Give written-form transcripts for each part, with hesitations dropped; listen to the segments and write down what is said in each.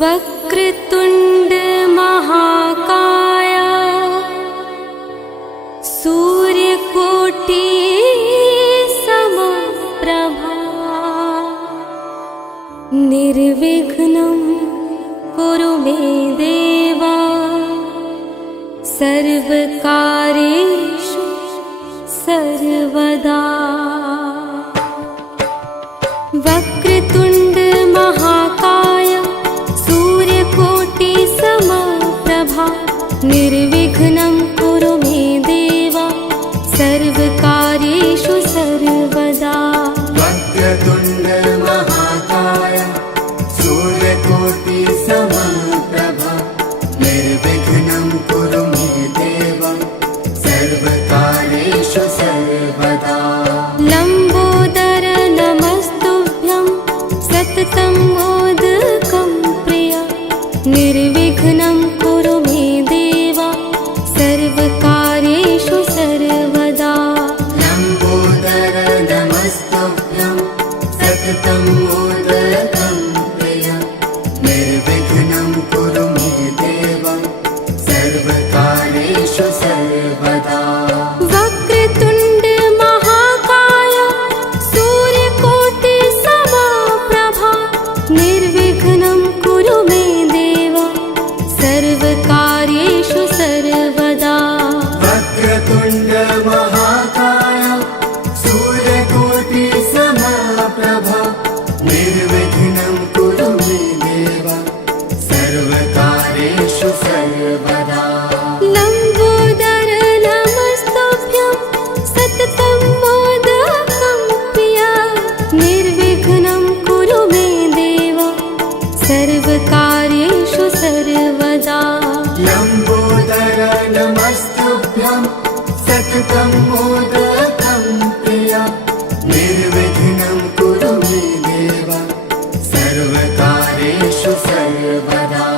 वक्रतुण्ड महाकाय सूर्यकोटि समप्रभा निर्विघ्नं कुरु मे देव सर्वकार्येषु सर्वदा। वक्रतुण्ड महाकाय सूर्यकोटि समप्रभा निर्विघ्नं कुरु मे देव सर्वकार्येषु सर्वदा। वक्रतुण्ड महाकाय सूर्यकोटि समप्रभा निर्विघ्नं कुरु मे देव सर्वकार्येषु सर्वदा। लम्बोदर नमस्तुभ्यं सततं मोदकं प्रिय निर्विघ्नं कुरु मे देव सर्वकार्येषु सर्वदा। लम्बोदर नमस्तुभ्यं सततं मोदकं प्रिय निर्विघ्नं कुरु मे देव सर्वकार्येषु सर्वदा। वक्रतुण्ड महाकाय सूर्यकोटि समप्रभा निर्विघ्नं कुरु मे देव सर्वकार्येषु सर्वदा। वक्रतुण्ड महाकाय सूर्यकोटि समप्रभा निर्विघ्नं कुरु मे देव सर्वकार्येषु सर्वदा। लम्बोदर नमस्तुभ्यं सततं मोदकं प्रिय निर्विघ्नं कुरु मे देव सर्वकार्येषु सर्वदा। लम्बोदर नमस्तुभ्यं सततं मोदकं प्रिय निर्विघ्नं कुरु मे देव सर्वकार्येषु सर्वदा।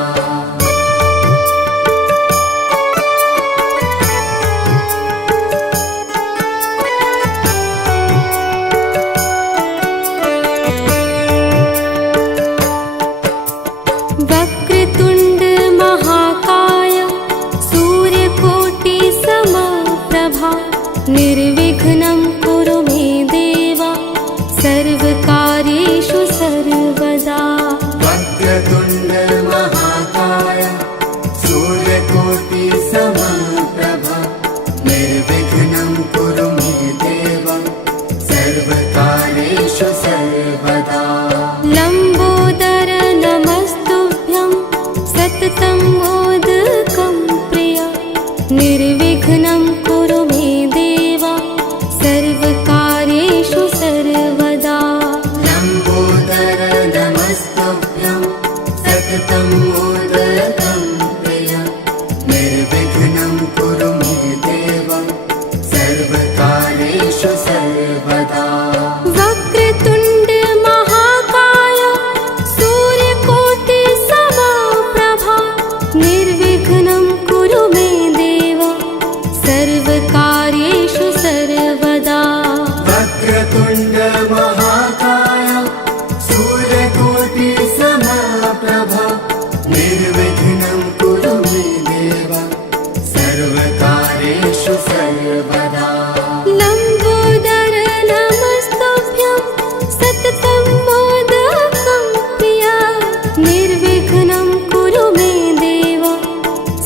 वक्रतुण्ड महाकाय सूर्यकोटि समप्रभा निर्विघ्नं कुरु मे देव सर्वकार्येषु सर्वदा। वक्रतुण्ड महाकाय सूर्यकोटि समप्रभा निर्विघ्नं कुरु मे देव सर्वकार्येषु सर्वदा। लम्बोदर नमस्तुभ्यं सततं मोदकं प्रिय निर्विघ्नं कुरु मे देव सर्वकार्येषु सर्वदा। लम्बोदर नमस्तुभ्यं सततं मोदकं प्रिय निर्विघ्नं कुरु मे देव सर्वकार्येषु सर्वदा। वक्रतुण्ड महाकाय सूर्यकोटि समप्रभा निर्विघ्नं कुरु मे देव सर्वकार्येषु सर्वदा। वक्रतुण्ड महाकाय सूर्यकोटि समप्रभा निर्विघ्नं कुरु मे देव सर्वकार्येषु सर्वदा। लम्बोदर नमस्तुभ्यं सततं मोदकं प्रिय निर्विघ्नं कुरु मे देव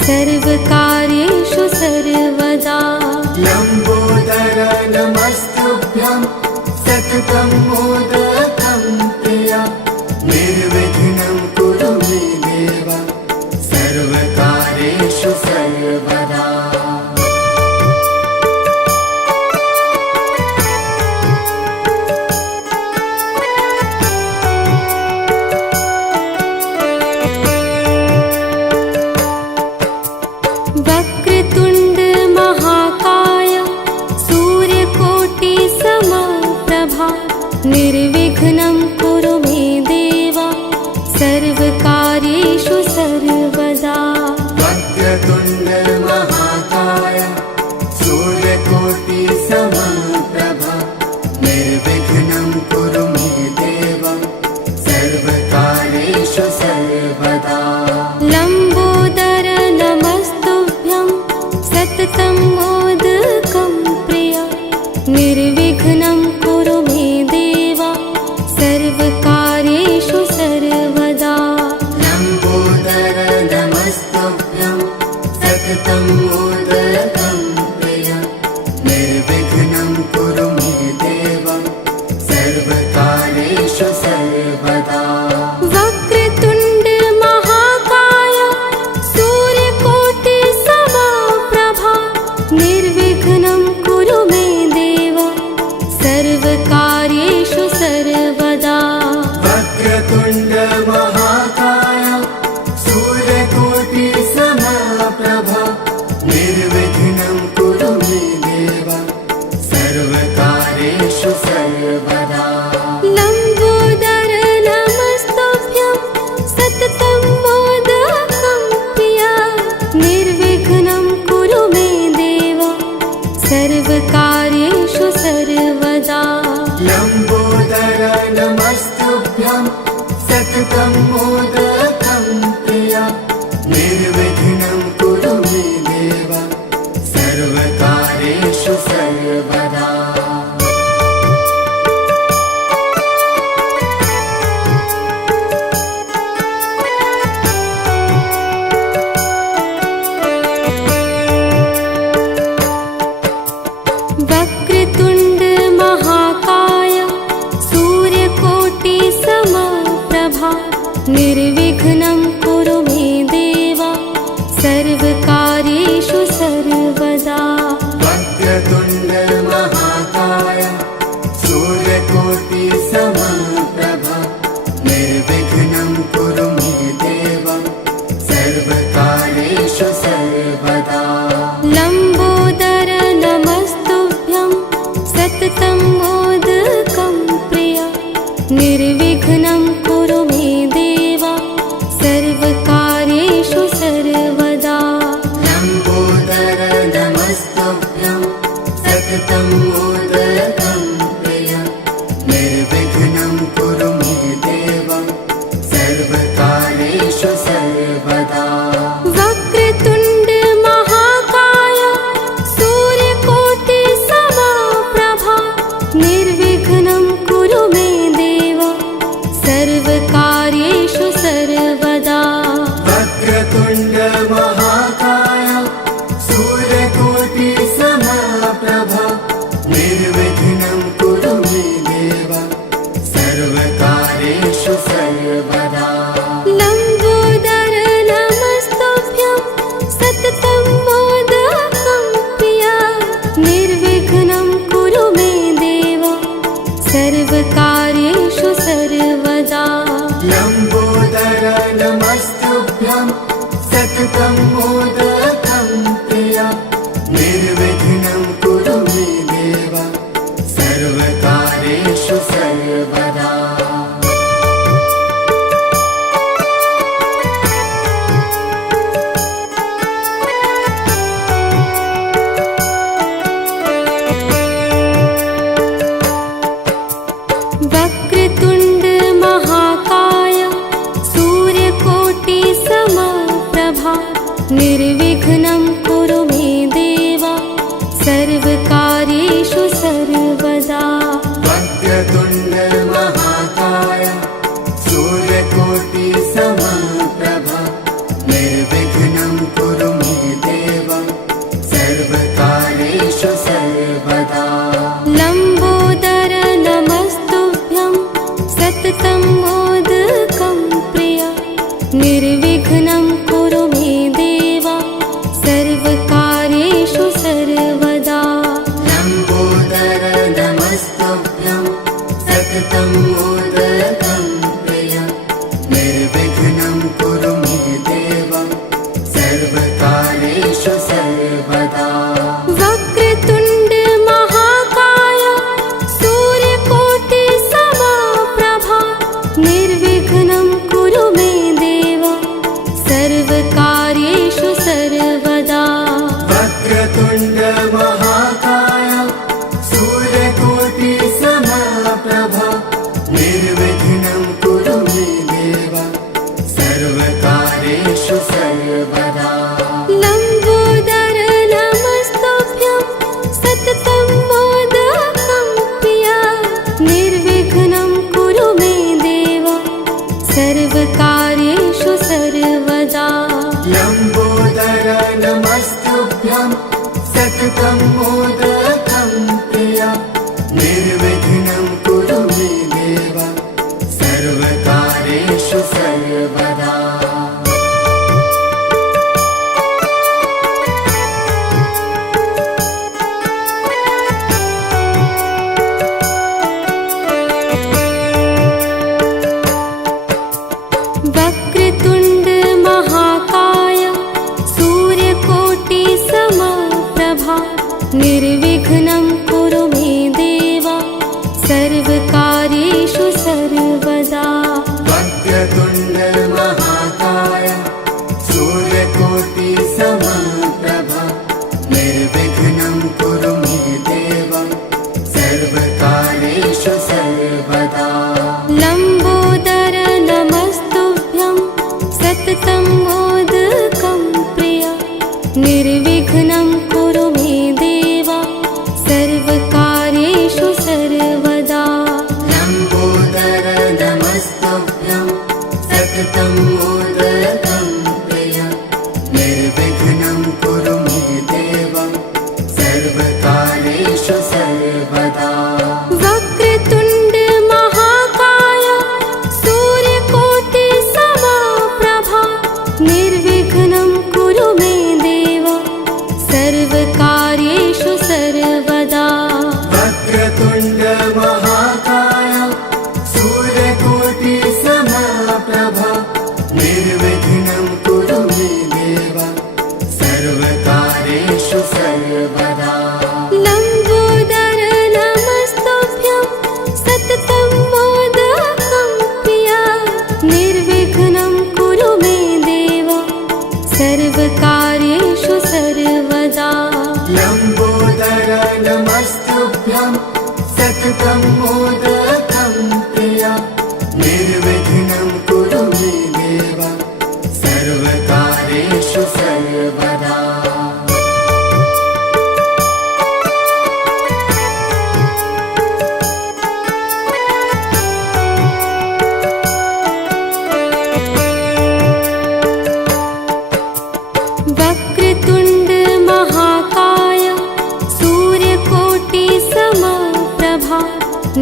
सर्वकार्येषु सर्वदा। लम्बोदर नमस्तुभ्यं सततं मोदकं प्रिय निर्विघ्नं कुरु मे देव सर्वकार्येषु सर्वदा। वक्रतुण्ड महाकाय सूर्यकोटि समप्रभा निर्विघ्नं कुरु मे देव सर्वकार्येषु सर्वदा। वक्रतुण्ड महाकाय सूर्यकोटि समप्रभा निर्विघ्नं कुरु मे देव सर्वकार्येषु सर्वदा। सर्वकार्येषु सर्वदा लम्बोदर नमस्तुभ्यं सततं मोदकं प्रिया निर्विघ्नं कुरु मे देव सर्वकार्येषु सर्वदा वक्रतुण्ड महाकाय सूर्यकोटि समप्रभा निर्विघ्नं कुरु मे देव सर्वकार्येषु सर्वदा वक्रतुण्ड महाकाय सूर्यकोटि समप्रभा निर्विघ्नं कुरु मे देव सर्वकार्येषु सर्वदा लम्बोदर नमस्तुभ्यं सततं मोदकं प्रिया निर्विघ्नं कुरु मे देव सर्वकार्येषु सर्वदा लम्बोदर नमस्तुभ्यं सततं मोदकं प्रिया निर्विघ्नं कुरु मे देव सर्वकार्येषु सर्वदा वक्रतुण्ड महाकाय सूर्यकोटि समप्रभा निर्विघ्नं कुरु मे देव सर्वकार्येषु सर्वदा वक्रतुण्ड महाकाय सूर्यकोटि समप्रभा निर्विघ्नं कुरु मे देव सर्वकार्येषु सर्वदा लम्बोदर नमस्तुभ्यं सततं मोदकं प्रिया निर्विघ्नं कुरु मे देव सर्वकार्येषु सर्वदा लम्बोदर नमस्तुभ्यं सततं मोदकं प्रिया निर्विघ्नं कुरु मे देव सर्वकार्येषु सर्वदा वक्रतुण्ड महाकाय सूर्यकोटि समप्रभा निर्विघ्नं कुरु मे देव सर्वकार्येषु सर्वदा वक्रतुण्ड महाकाय सूर्यकोटि समप्रभा निर्विघ्नं कुरु मे देव सर्वकार्येषु सर्वदा लम्बोदर नमस्तुभ्यं सततं मोदकं प्रिया निर्विघ्नं कुरु मे देव सर्वकार्येषु सर्वदा लम्बोदर नमस्तुभ्यं सततं मोदकं प्रिया निर्विघ्नं कुरु मे देव सर्वकार्येषु सर्वदा वक्रतुण्ड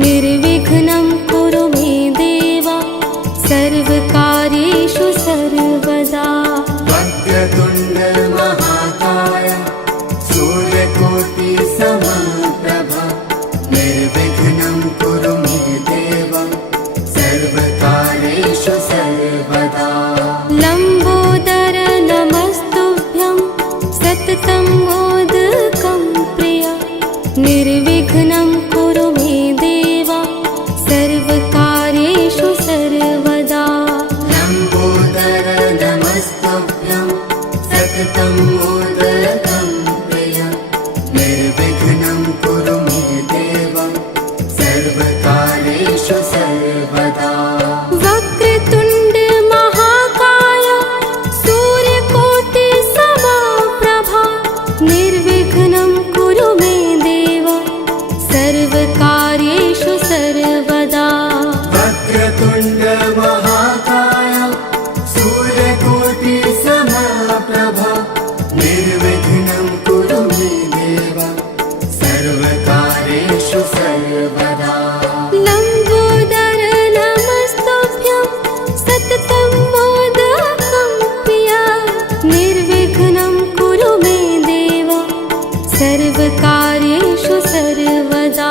निर्विघ्नं कुरु मे देव सर्वकार्येषु सर्वदा। वक्रतुण्ड महाकाय सूर्यकोटि समप्रभा निर्विघ्नं कुरु मे देव सर्वकार्येषु सर्वदा। लम्बोदर नमस्तुभ्यं सततं मोदकं प्रिय निर्विघ्नं कुरु मे देव सर्वकार्येषु सर्वदा। लम्बोदर नमस्तुभ्यं सततं मोदकं प्रिय निर्विघ्नं कुरु मे देव सर्वकार्येषु सर्वदा। वक्रतुण्ड महाकाय सूर्यकोटि समप्रभा निर्विघ्नं कुरु मे देव सर्वकार्येषु सर्वदा। वक्रतुण्ड महाकाय सूर्यकोटि समप्रभा निर्विघ्नं कुरु मे देव सर्वकार्येषु सर्वदा। लम्बोदर नमस्तुभ्यं सततं मोदकं प्रिय निर्विघ्नं कुरु मे देव सर्वकार्येषु सर्वदा।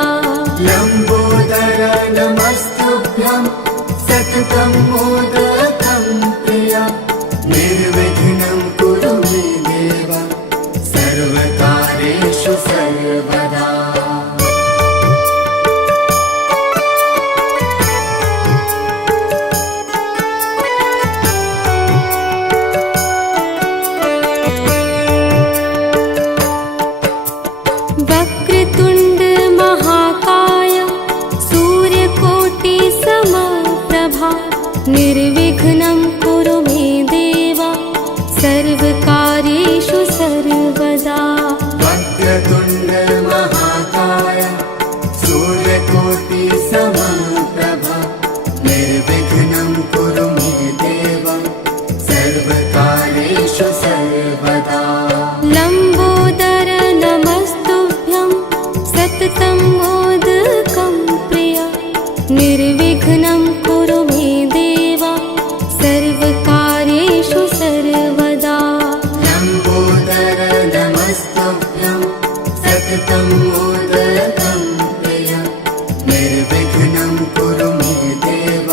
लम्बोदर नमस्तुभ्यं सततं मोदकं प्रिय निर्विघ्नं कुरु मे देव सर्वकार्येषु सर्वदा। वक्रतुण्ड महाकाय सूर्यकोटि समप्रभा निर्विघ्नं कुरु मे देव सर्वकार्येषु सर्वदा। वक्रतुण्ड महाकाय सूर्यकोटि समप्रभा निर्विघ्नं कुरु मे देव सर्वकार्येषु सर्वदा। लम्बोदर नमस्तुभ्यं सततं मोदकं प्रिय निर्विघ्नं कुरु मे देव सर्वकार्येषु सर्वदा। लम्बोदर नमस्तुभ्यं सततं मोदकं प्रिय निर्विघ्नं कुरु मे देव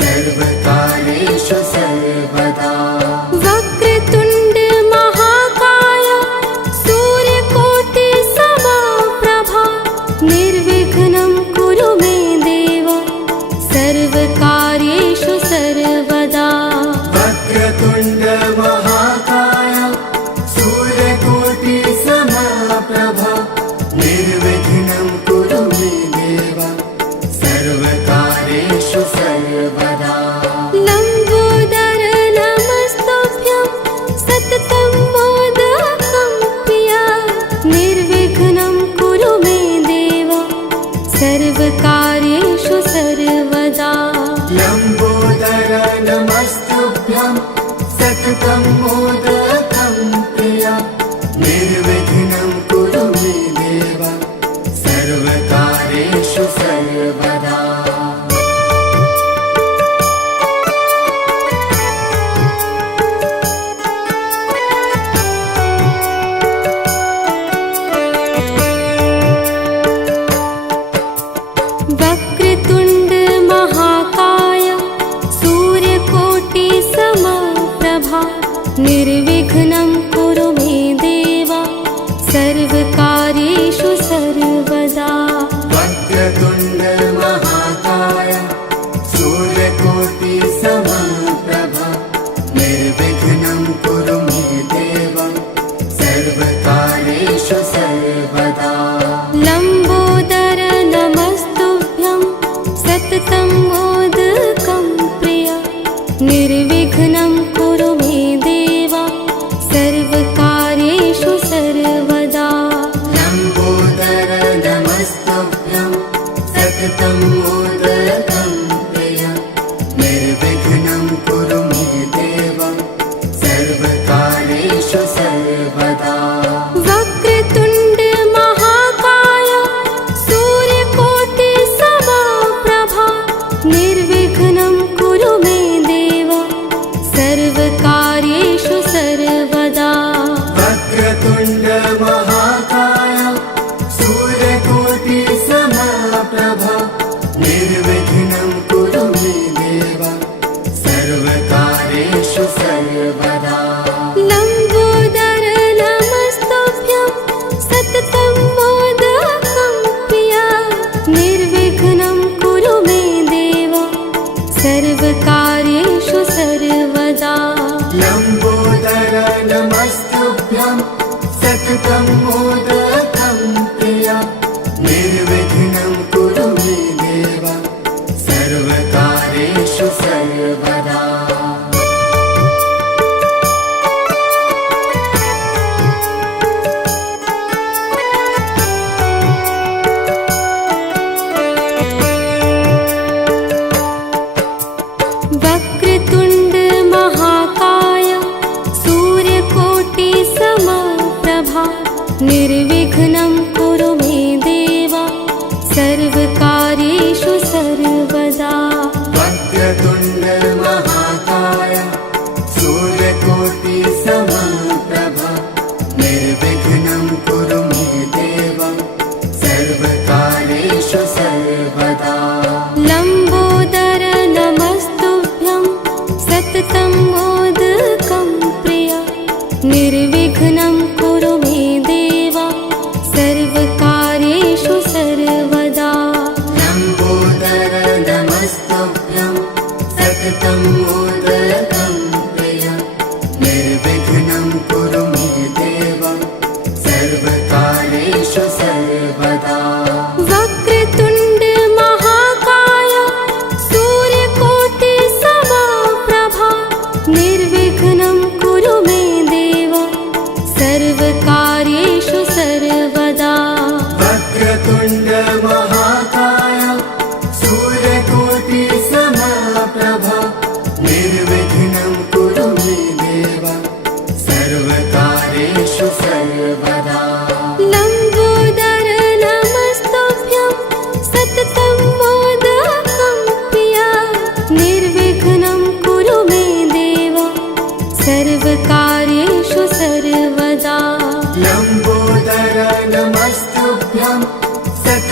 सर्वकार्येषु सर्वदा। वक्रतुण्ड महाकाय सूर्यकोटि समप्रभा निर्विघ्नं कुरु मे देव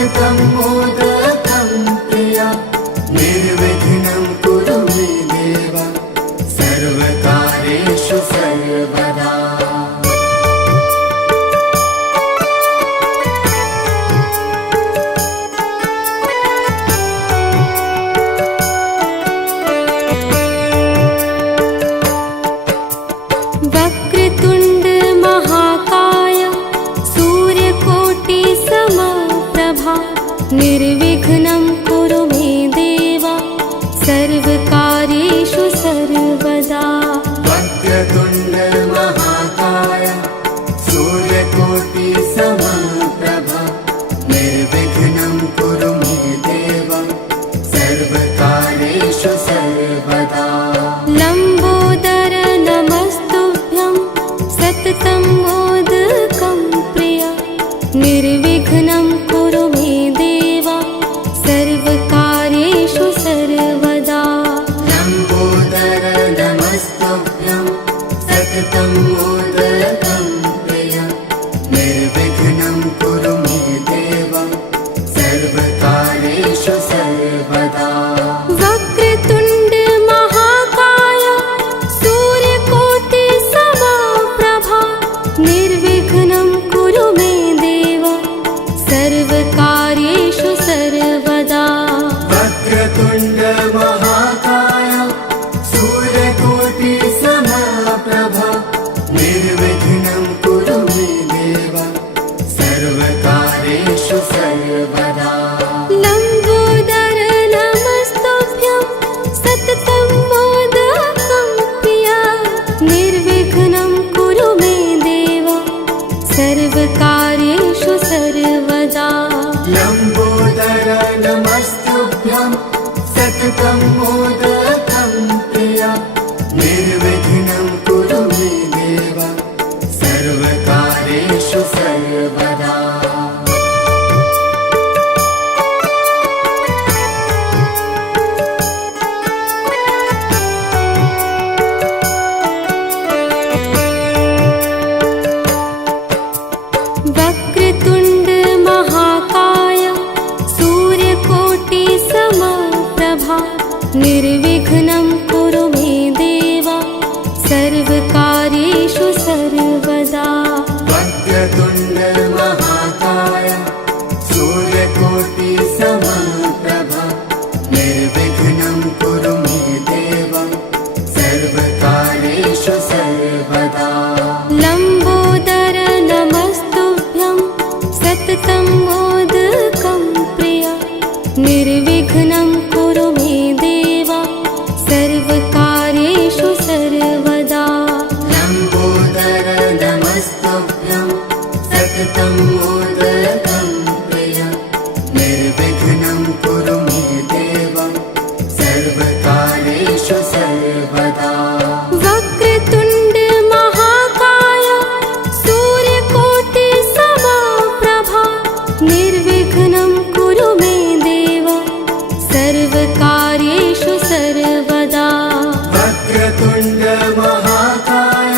सततं मोदकं प्रिया निर्विघ्नं कुरु मे देव सर्वकार्येषु सर्वदा वक्रतुण्ड महाकाय सूर्यकोटि समप्रभा निर्विघ्नं कुरु मे देव सर्वकार्येषु सर्वदा वक्रतुण्ड महाकाय सूर्यकोटि समप्रभा निर्विघ्नं कुरु मे देव सर्वकार्येषु सर्वदा लम्बोदर नमस्तुभ्यं सततं मोदकं प्रिया निर्विघ्नं कुरु मे देव सर्वकार्येषु सर्वदा लम्बोदर नमस्तुभ्यं सततं मोदकं प्रिया निर्विघ्नं कुरु मे देव सर्वकार्येषु सर्वदा वक्रतुण्ड महाकाय सूर्यकोटि समप्रभा निर्विघ्नं कुरु मे देव सर्वकार्येषु सर्वदा वक्रतुण्ड महाकाय सूर्यकोटि समप्रभा निर्विघ्नं कुरु मे देव सर्वकार्येषु सर्वदा लम्बोदर नमस्तुभ्यं सततं मोदकं प्रिया निर्विघ्नं कुरु मे देव सर्वकार्येषु सर्वदा लम्बोदर नमस्तुभ्यं सततं मोदकं प्रिया निर्विघ्नं कुरु मे देव सर्वकार्येषु सर्वदा वक्रतुण्ड महाकाय सूर्यकोटि समप्रभा निर्विघ्नं कुरु मे देव सर्वकार्येषु सर्वदा वक्रतुण्ड महाकाय सूर्यकोटि समप्रभा निर्विघ्नं कुरु मे देव सर्वकार्येषु सर्वदा लम्बोदर नमस्तुभ्यं सततं मोदकं प्रिया निर्विघ्नं कुरु मे देव सर्वकार्येषु सर्वदा लम्बोदर नमस्तुभ्यं सततं मोदकं प्रिया निर्विघ्नं कुरु मे देव सर्वकार्येषु सर्वदा वक्रतुण्ड महाकाय सूर्यकोटि समप्रभा निर्विघ्नं कुरु मे देव सर्वकार्येषु सर्वदा वक्रतुण्ड महाकाय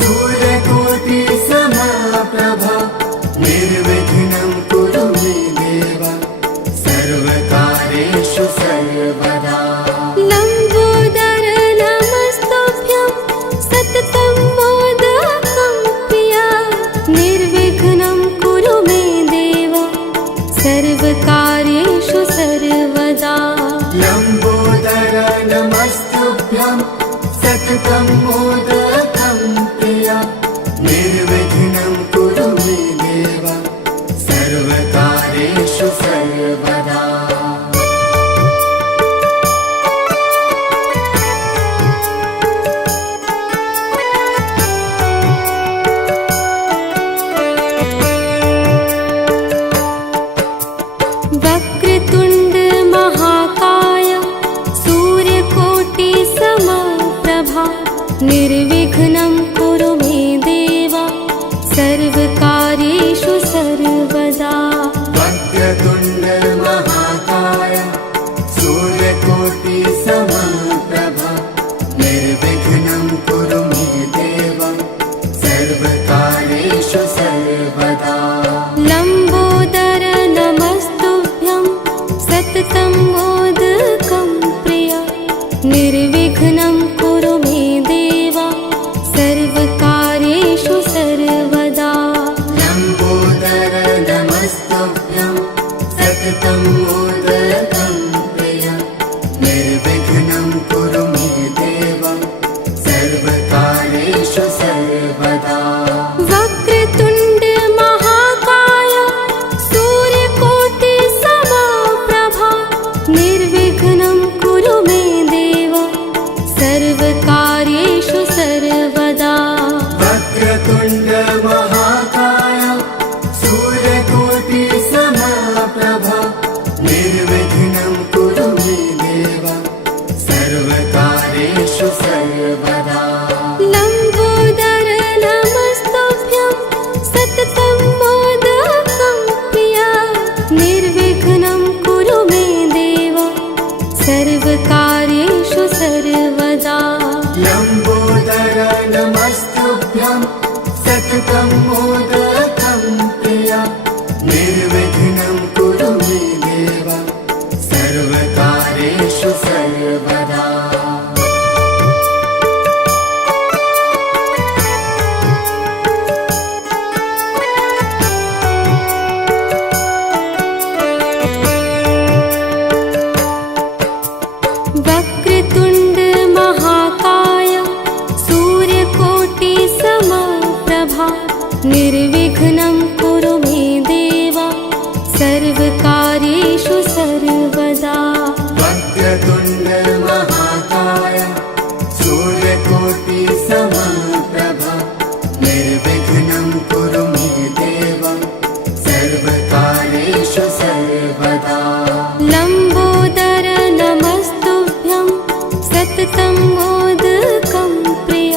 सूर्यकोटि समप्रभा निर्विघ्नं कुरु मे देव सर्वकार्येषु सर्वदा लम्बोदर नमस्तुभ्यं सततं मोदकं प्रिया निर्विघ्नं कुरु मे देव सर्वकार्येषु सर्वदा लम्बोदर नमस्तुभ्यं सततं मोदकं प्रिया निर्विघ्नं कुरु मे देव सर्वकार्येषु सर्वदा वक्रतुण्ड महाकाय सूर्यकोटि समप्रभा निर्विघ्नं कुरु मे देव सर्वकार्येषु सर्वदा वक्रतुण्ड महाकाय सूर्यकोटि समप्रभा निर्विघ्नं कुरु मे देव सर्वकार्येषु सर्वदा लम्बोदर नमस्तुभ्यं सततं मोदकं प्रिय निर्विघ्नं कुरु मे देव सर्वकार्येषु सर्वदा वक्रतुण्ड महाकाय सूर्यकोटि समप्रभा निर्विघ्नं कुरु मे देव सर्वकार्येषु सर्वदा वक्रतुण्ड महाकाय सूर्यकोटि समप्रभा निर्विघ्नं कुरु मे देव सर्वकार्येषु सर्वदा लम्बोदर नमस्तुभ्यं सततं मोदकं प्रिय निर्विघ्नं कुरु मे देव सर्वकार्येषु सर्वदा लम्बोदर नमस्तुभ्यं सततं मोदकं प्रिय निर्विघ्नं कुरु मे देव सर्वकार्येषु सर्वदा वक्रतुण्ड महाकाय सूर्यकोटि समप्रभा निर्विघ्नं कुरु मे देव सर्वकार्येषु सर्वदा वक्रतुण्ड महाकाय सूर्यकोटि समप्रभा निर्विघ्नं कुरु मे देव सर्वकार्येषु सर्वदा लम्बोदर नमस्तुभ्यं सततं मोदकं प्रिय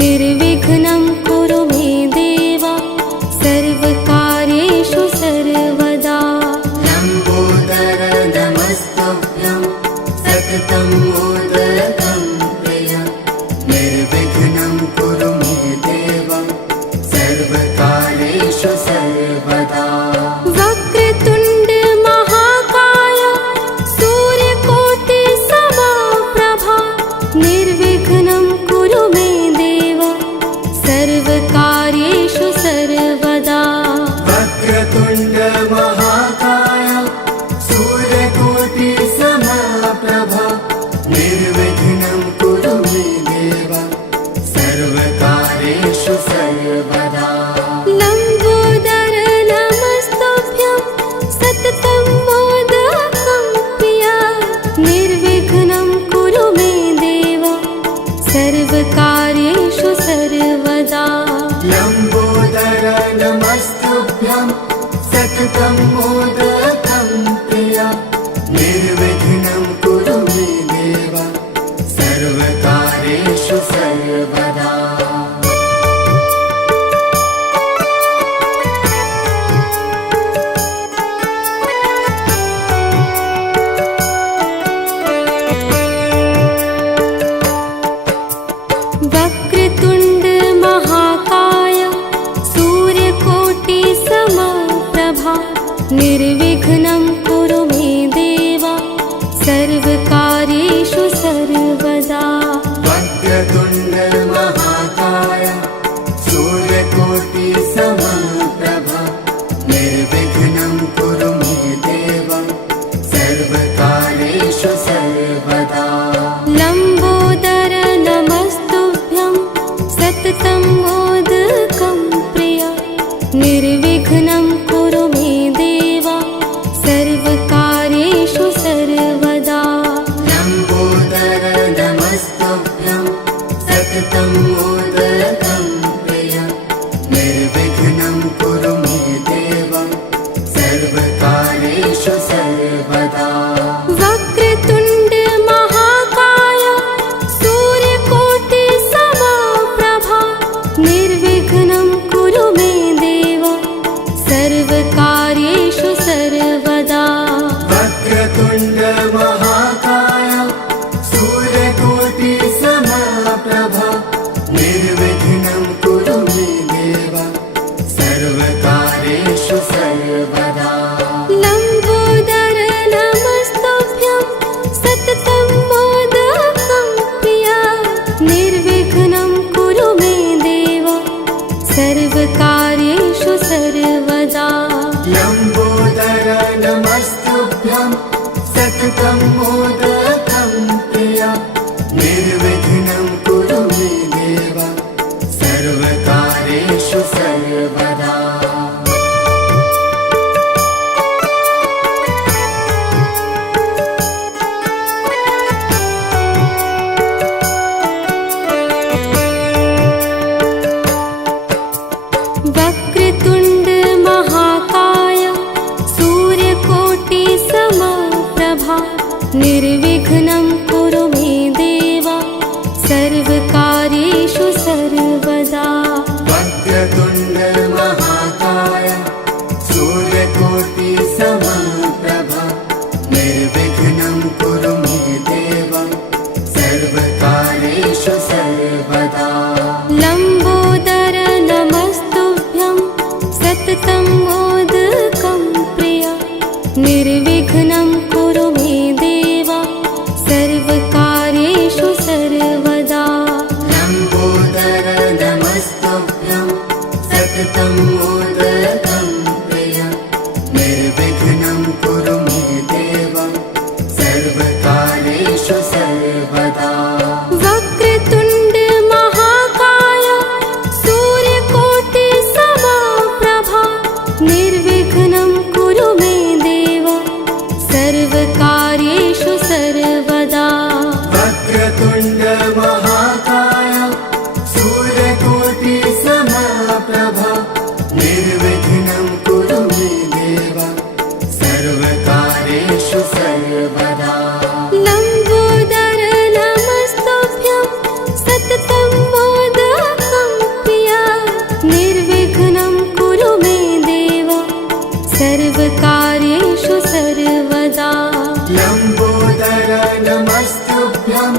निर्विघ्नं कुरु मे देव सर्वकार्येषु सर्वदा लम्बोदर नमस्तुभ्यं सततं मोदकं प्रिय निर्विघ्नं कुरु मे देव सर्वकार्येषु सर्वदा वक्रतुण्ड महाकाय सूर्यकोटि समप्रभा निर्विघ्नं कुरु मे देव सर्वकार्येषु सर्वदा वक्रतुण्ड महाकाय सूर्यकोटि समप्रभा निर्विघ्नं कुरु मे देव सर्वकार्येषु सर्वदा लम्बोदर नमस्तुभ्यं सततं मोदकं प्रिय निर्विघ्नं कुरु मे देव सर्वकार्येषु सर्वदा लम्बोदर नमस्तुभ्यं सततं मोदकं प्रिय निर्विघ्नं कुरु मे देव सर्वकार्येषु सर्वदा वक्रतुण्ड महाकाय सूर्यकोटि समप्रभा निर्विघ्नं कुरु मे देव सर्वकार्येषु सर्वदा वक्रतुण्ड महाकाय सूर्यकोटि समप्रभा निर्विघ्नं कुरु मे देव सर्वकार्येषु सर्वदा लम्बोदर नमस्तुभ्यं सततं मोदकं प्रिय निर्विघ्नं कुरु मे देव सर्वकार्येषु सर्वदा निर्विघ्नं कुरु मे देव सर्वकार्येषु सर्वदा। वक्रतुण्ड महाकाय सूर्यकोटि समप्रभा निर्विघ्नं कुरु मे देव सर्वकार्येषु सर्वदा। लम्बोदर नमस्तुभ्यं सततं मोदकं प्रिया निर्विघ्नं कुरु मे देव सर्वकार्येषु सर्वदा। लम्बोदर नमस्तुभ्यं सततं मोदकं प्रिय निर्विघ्नं कुरु मे देव सर्वकार्येषु सर्वदा। वक्रतुण्ड महाकाय सूर्यकोटि समप्रभा निर्विघ्नं कुरु मे देव सर्वकार्येषु सर्वदा। वक्रतुण्ड महाकाय सूर्यकोटि समप्रभा निर्विघ्नं कुरु मे देव सर्वकार्येषु सर्वदा। लम्बोदर नमस्तुभ्यं सततं मोदकं प्रिया निर्विघ्नं कुरु मे देव सर्वकार्येषु सर्वदा। लम्बोदर नमस्तुभ्यं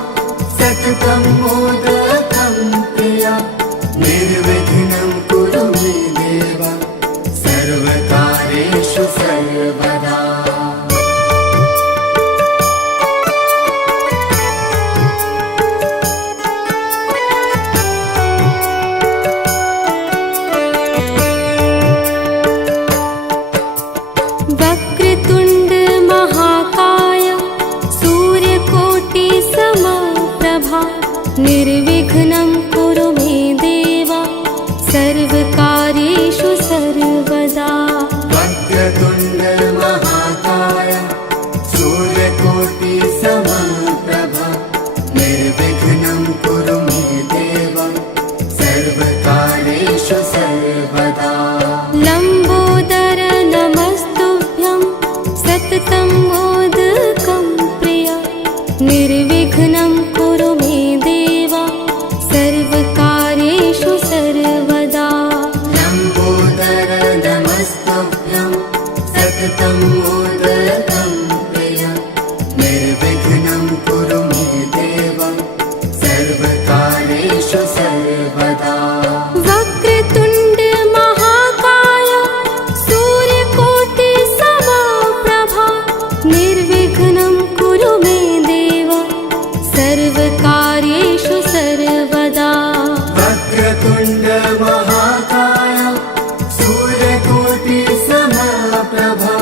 सततं मोदकं प्रिय निर्विघ्नं कुरु मे देव सर्वकार्येषु सर्वदा। वक्रतुण्ड महाकाय सूर्यकोटि समप्रभा निर्विघ्नं कुरु मे देव सर्वकार्येषु सर्वदा। वक्रतुण्ड महाकाय सूर्यकोटि समप्रभा निर्विघ्नं कुरु मे देव सर्वकार्येषु सर्वदा। लम्बोदर नमस्तुभ्यं सततं मोदकं प्रिया निर्विघ्नं कुरु मे देव सर्वकार्येषु सर्वदा। लम्बोदर नमस्तुभ्यं सततं मोदकं प्रिय निर्विघ्नं कुरु मे देव सर्वकार्येषु सर्वदा। वक्रतुण्ड महाकाय सूर्यकोटि समप्रभा निर्विघ्नं कुरु मे देव सर्वकार्येषु सर्वदा। वक्रतुण्ड महाकाय सूर्यकोटि समप्रभा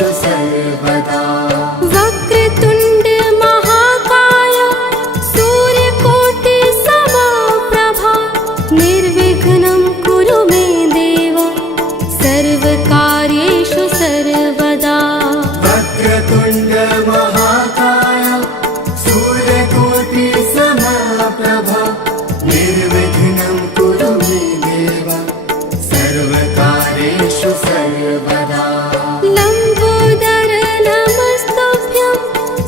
सर्वदा वक्रतुण्ड महाकाय सूर्यकोटि समप्रभा निर्विघ्नं कुरु मे देव सर्वकार्येषु सर्वदा वक्रतुण्ड महाकाय सूर्यकोटि समप्रभा निर्विघ्नं कुरु मे देव सर्वकार्येषु सर्वदा लम्बोदर नमस्तुभ्यं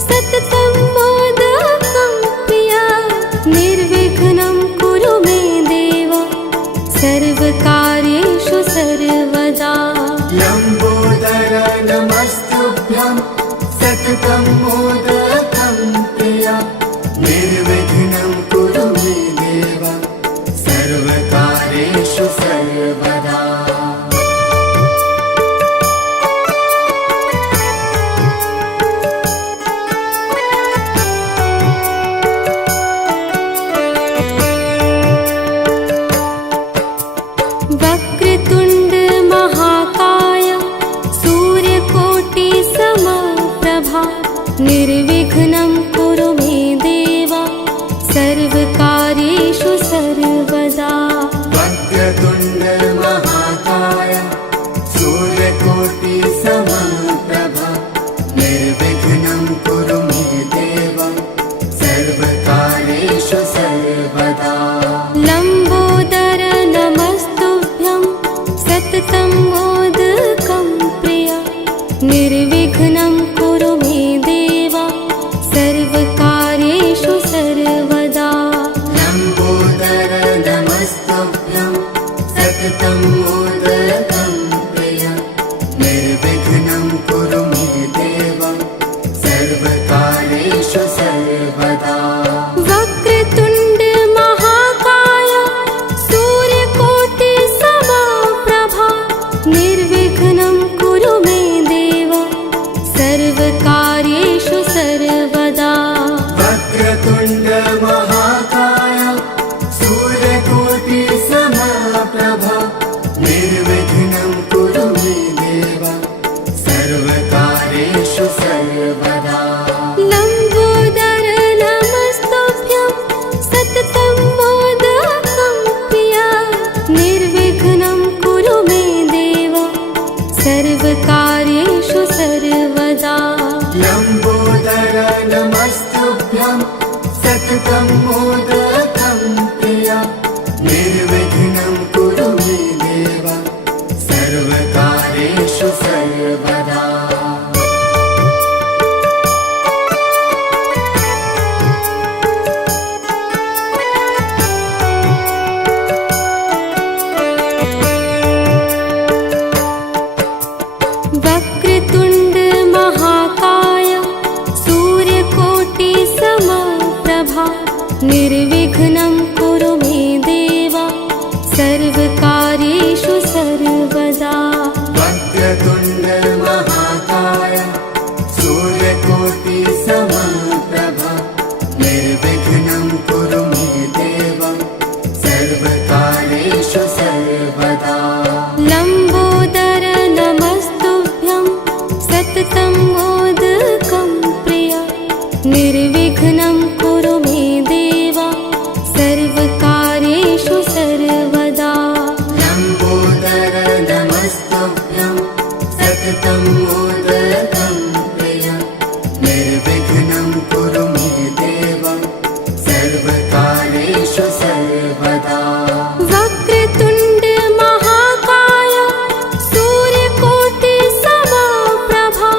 सततं मोदकं प्रिया निर्विघ्नं कुरु मे देव सर्वकार्येषु सर्वदा लम्बोदर नमस्तुभ्यं सततं मोदकं प्रिया निर्विघ्नं कुरु मे देव सर्वकार्येषु सर्वदा वक्रतुण्ड महाकाय सूर्यकोटि समप्रभा निर्विघ्नं कुरु मे देव सर्वकार्येषु सर्वदा वक्रतुण्ड महाकाय सूर्यकोटि समप्रभा निर्विघ्नं कुरु मे देव सर्वकार्येषु सर्वदा लम्बोदर नमस्तुभ्यं सततं मोदकं प्रिया निर्विघ्नं कुरु मे देव सर्वकार्येषु सर्वदा लम्बोदर नमस्तुभ्यं सततं मोदकं प्रिया निर्विघ्नं कुरु मे देव सर्वकार्येषु सर्वदा वक्रतुण्ड महाकाय सूर्यकोटि समप्रभा निर्विघ्नं कुरु मे देव सर्वकार्येषु सर्वदा वक्रतुण्ड महाकाय सूर्यकोटि समप्रभा निर्विघ्नं कुरु मे देव सर्वकार्येषु सर्वदा लम्बोदर नमस्तुभ्यं सततं मोदकं प्रिया निर्विघ्नं कुरु मे देव सर्वकार्येषु सर्वदा लम्बोदर नमस्तुभ्यं सततं मोदकं प्रिया निर्विघ्नं कुरु मे देव सर्वकार्येषु सर्वदा वक्रतुण्ड महाकाय सूर्यकोटि समप्रभा निर्विघ्नं कुरु मे देव सर्वकार्येषु सर्वदा वक्रतुण्ड महाकाय सूर्यकोटि समप्रभा निर्विघ्नं कुरु मे देव सर्वकार्येषु सर्वदा लम्बोदर नमस्तुभ्यं सततं मोदकं प्रिया निर्विघ्नं कुरु मे देव सर्वकार्येषु सर्वदा लम्बोदर नमस्तुभ्यं सततं मोदकं प्रिया निर्विघ्नं कुरु मे देव सर्वकार्येषु सर्वदा वक्रतुण्ड महाकाय सूर्यकोटि समप्रभा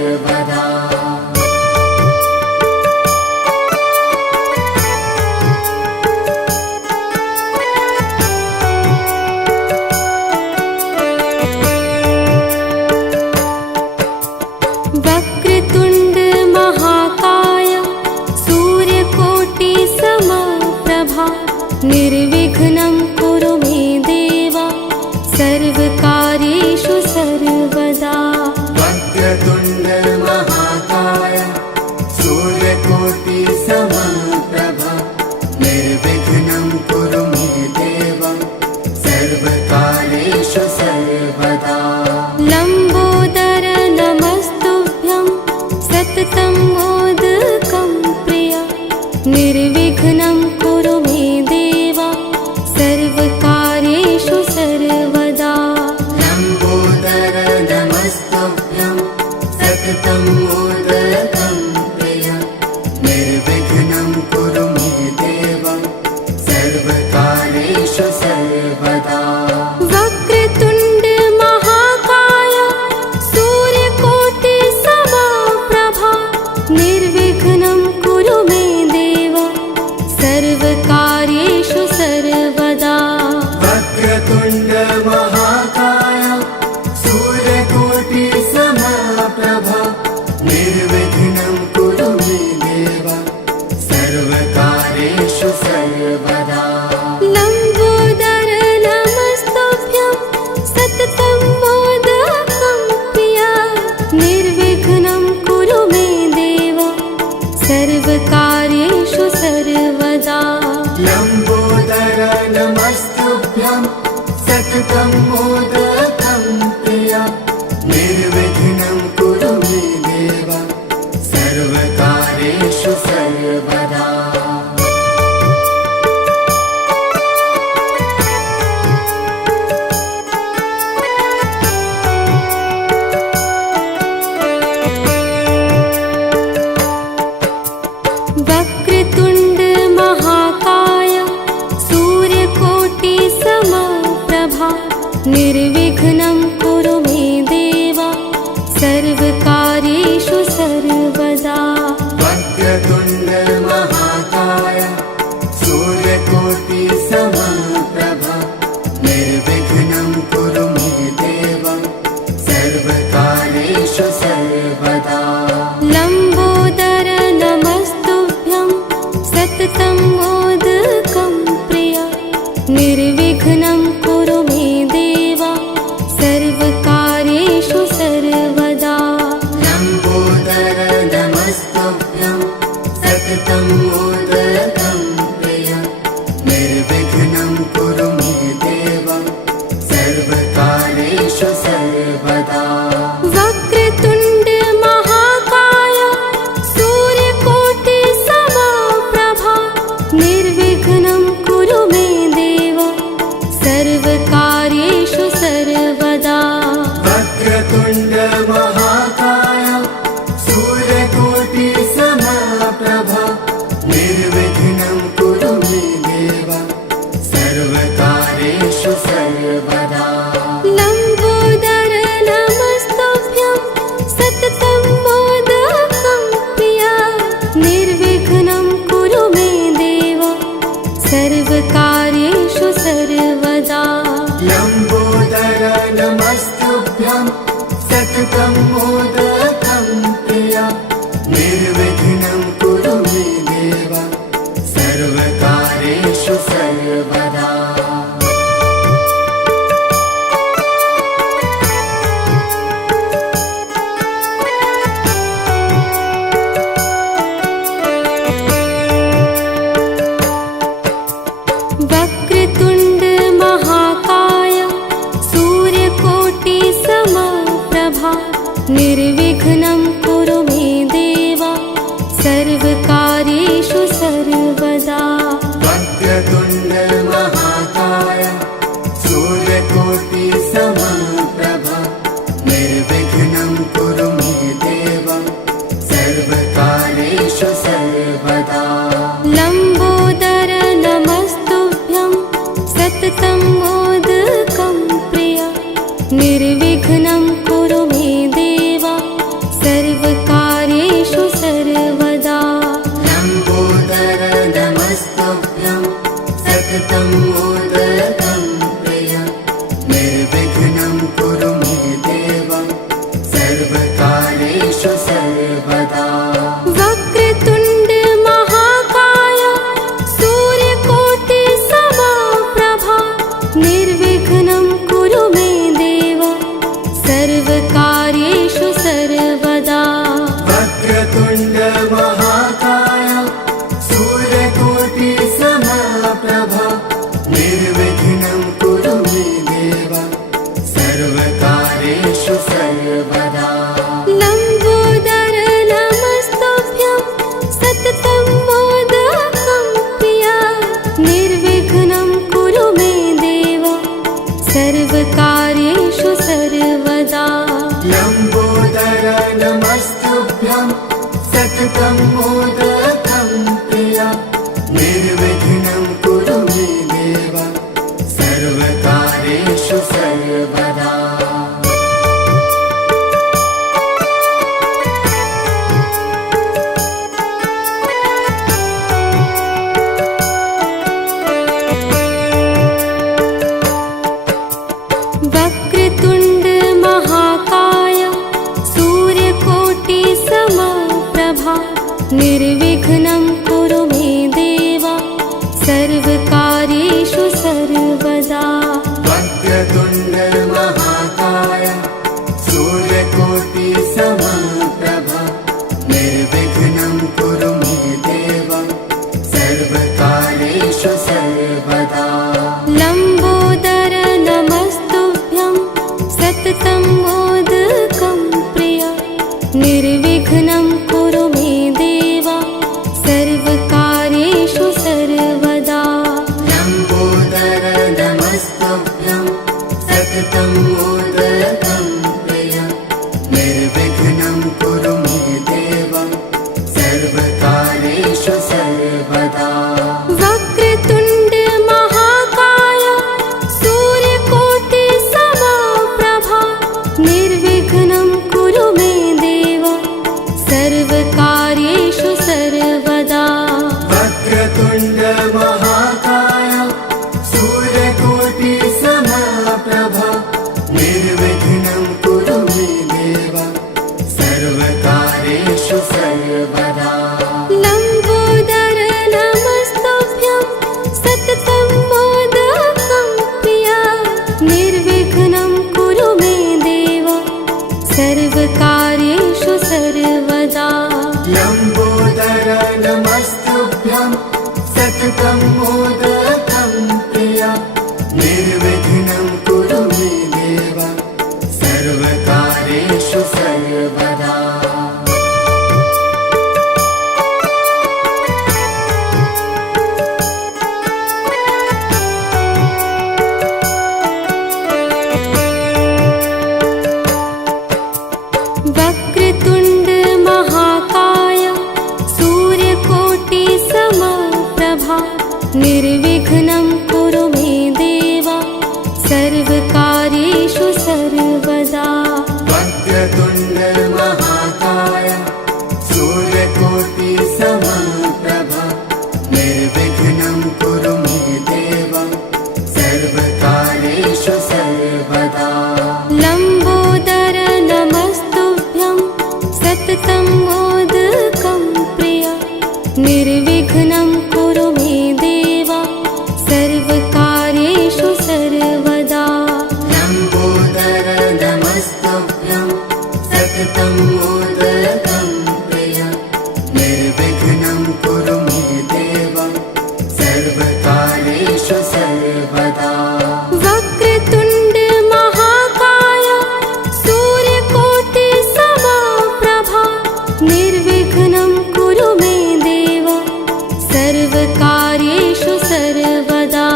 सर्वदा वक्रतुण्ड महाकाय सूर्यकोटि समप्रभा निर्विघ्नं कुरु मे देव सर्वकार्येषु सर्वदा वक्रतुण्ड महाकाय सूर्यकोटि समप्रभा निर्विघ्नं कुरु मे देव सर्वकार्येषु सर्वदा लम्बोदर नमस्तुभ्यं सततं मोदकं प्रिया निर्विघ्नं कुरु मे देव सर्वकार्येषु सर्वदा लम्बोदर नमस्तुभ्यं सततं मोदकं प्रिय निर्विघ्नं कुरु मे देव सर्वकार्येषु सर्वदा वक्रतुण्ड महाकाय सूर्यकोटि समप्रभा निर्विघ्नं कुरु मे देव सर्वकार्येषु सर्वदा वक्रतुण्ड महाकाय सूर्यकोटि समप्रभा निर्विघ्नं कुरु मे देव सर्वकार्येषु सर्वदा लम्बोदर नमस्तुभ्यं सततं मोदकं प्रिया निर्विघ्नं कुरु मे देव सर्वकार्येषु सर्वदा लम्बोदर नमस्तुभ्यं सततं मोदकं प्रिय निर्विघ्नं कुरु मे देव सर्वकार्येषु सर्वदा वक्रतुण्ड महाकाय सूर्यकोटि समप्रभा निर्विघ्नं कुरु मे देव सर्वकार्येषु सर्वदा वक्रतुण्ड महाकाय सूर्यकोटि समप्रभा निर्विघ्नं कुरु मे देव सर्वकार्येषु सर्वदा लम्बोदर नमस्तुभ्यं सततं मोदकं प्रिया निर्विघ्नं कुरु मे देव सर्वकार्येषु सर्वदा लम्बोदर नमस्तुभ्यं सततं मोदकं प्रिय निर्विघ्नं कुरु मे देव सर्वकार्येषु सर्वदा वक्रतुण्ड महाकाय सूर्यकोटि समप्रभा निर्विघ्नं कुरु मे देव सर्वकार्येषु सर्वदा वक्रतुण्ड महाकाय सूर्यकोटि समप्रभा निर्विघ्नं कुरु मे देव सर्वकार्येषु सर्वदा लम्बोदर नमस्तुभ्यं सततं मोदकं प्रिया निर्विघ्नं कुरु मे देव सर्वकार्येषु सर्वदा लम्बोदर नमस्तुभ्यं सततं मोदकं प्रिय निर्विघ्नं कुरु मे देव सर्वकार्येषु सर्वदा वक्रतुण्ड महाकाय सूर्यकोटि समप्रभा निर्विघ्नं कुरु मे देव सर्वकार्येषु सर्वदा वक्रतुण्ड महाकाय सूर्यकोटि समप्रभा निर्विघ्नं कुरु मे देव सर्वकार्येषु सर्वदा लम्बोदर नमस्तुभ्यं सततं मोदकं प्रिया निर्विघ्नं कुरु मे देव सर्व सर्वदा वक्रतुण्ड महाकाय सूर्यकोटि समप्रभा निर्विघ्नं कुरु मे देव सर्वकार्येषु सर्वदा वक्रतुण्ड महाकाय सूर्यकोटि समप्रभा निर्विघ्नं कुरु मे देव सर्वकार्येषु सर्वदा लम्बोदर नमस्तुभ्यं सततं मोदकं प्रिया निर्विघ्नं कुरु मे देव सर्वकार्येषु सर्वदा लम्बोदर नमस्तुभ्यं सततं मोदकं प्रिया निर्विघ्नं कुरु मे देव सर्वकार्येषु सर्वदा वक्रतुण्ड महाकाय सूर्यकोटि समप्रभा निर्विघ्नं कुरु मे देव सर्वकार्येषु सर्वदा वक्रतुण्ड महाकाय सूर्यकोटि समप्रभा निर्विघ्नं कुरु मे देव सर्वकार्येषु सर्वदा लम्बोदर नमस्तुभ्यं सततं मोदकं प्रिया निर्विघ्नं कुरु मे देव सर्वकार्येषु सर्वदा लम्बोदर नमस्तुभ्यं सततं मोदकं प्रिया निर्विघ्नं कुरु मे देव सर्वकार्येषु सर्वदा वक्रतुण्ड महाकाय सूर्यकोटि समप्रभा निर्विघ्नं कुरु मे देव सर्वकार्येषु सर्वदा वक्रतुण्ड महाकाय सूर्यकोटि समप्रभा निर्विघ्नं कुरु मे देव सर्वकार्येषु सर्वदा लम्बोदर नमस्तुभ्यं सततं मोदकं प्रिया निर्विघ्नं कुरु मे देव सर्वकार्येषु सर्वदा लम्बोदर नमस्तुभ्यं सततं मोदकं प्रिया निर्विघ्नं कुरु मे देव सर्वकार्येषु सर्वदा वक्रतुण्ड महाकाय सूर्यकोटि समप्रभा निर्विघ्नं कुरु मे देव सर्वकार्येषु सर्वदा वक्रतुण्ड महाकाय सूर्यकोटि समप्रभा निर्विघ्नं कुरु मे देव सर्वकार्येषु सर्वदा लम्बोदर नमस्तुभ्यं सततं मोदकं प्रिया निर्विघ्नं कुरु मे देव सर्वकार्येषु सर्वदा लम्बोदर नमस्तुभ्यं सततं मोदकं प्रिया निर्विघ्नं कुरु मे देव सर्वकार्येषु सर्वदा वक्रतुण्ड महाकाय सूर्यकोटि समप्रभा निर्विघ्नं कुरु मे देव सर्वकार्येषु सर्वदा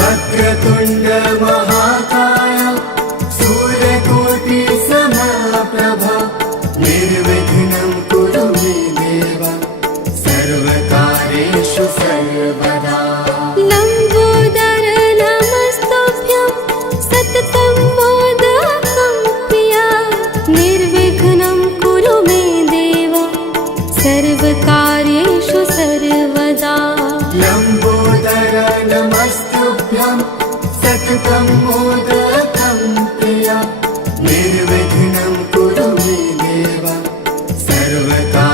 वक्रतुण्ड महाकाय सूर्यकोटि समप्रभा निर्विघ्नं कुरु मे देव सर्वकार्येषु सर्वदा लम्बोदर नमस्तुभ्यं सततं मोदकं प्रिया निर्विघ्नं कुरु मे देव सर्वकार्येषु सर्वदा लम्बोदर नमस्तुभ्यं सततं मोदकं प्रिया निर्विघ्नं कुरु मे देव सर्वदा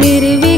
निर्विघ्नं